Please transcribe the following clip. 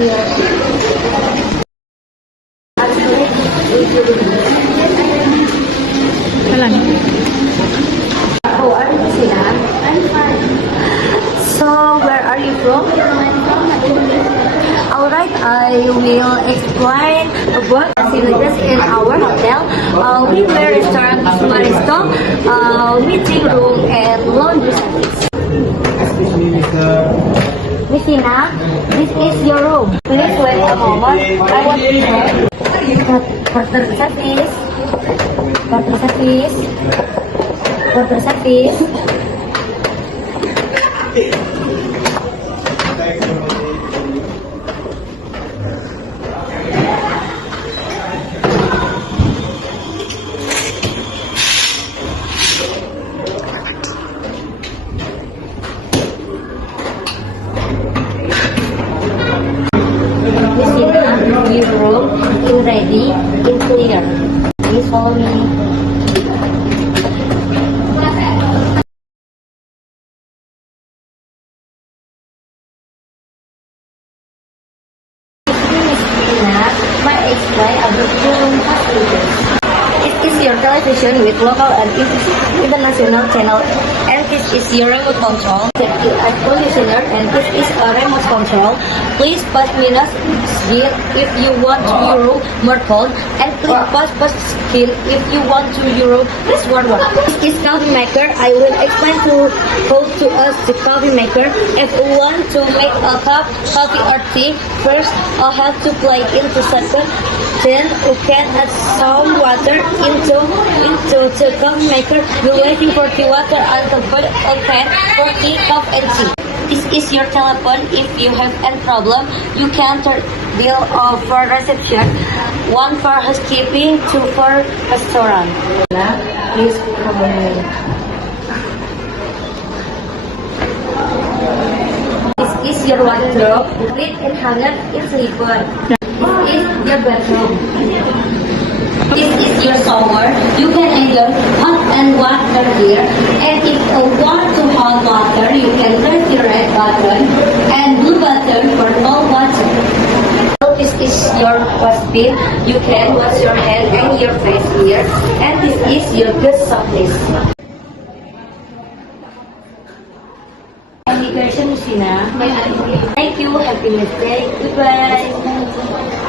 Walang. How are you, Sina? I'm fine. So, where are you from? Alright, I will explain about facilities in our hotel. We have a restaurant, Maristo, meeting room, and laundry service. Excuse me, Mr. Miss Sina, this is your room. Please wait a moment. I want to check. Water service. Water service. Water service. Your room in ready, in clear. Please follow me. Might explain about room facilities. It is your television with local and international channel, and this is your remote control. The air conditioner, and this is a remote control. Please pass minus here if you want to Euro more cold, and please pass skill if you want to Euro less warm. This is coffee maker. I will explain to how to us the coffee maker. If you want to make a cup coffee or tea, first I have to plug into second. Then you can add some water into the coffee maker. You're waiting for the water until open for tea, cup and tea. This is your telephone. If you have any problem, you can turn bill for reception, one for housekeeping, two for restaurant. Please come in. This is your wardrobe. Complete and hanger in slipper. This is your bedroom. This is your shower. You can enjoy hot and water here. And if you want to hot water, you can press the red button and blue button for cold water. This is your wash bin. You can wash your hand and your face here. And this is your good surface. Any question, Sina? Thank you. Happy birthday. Goodbye.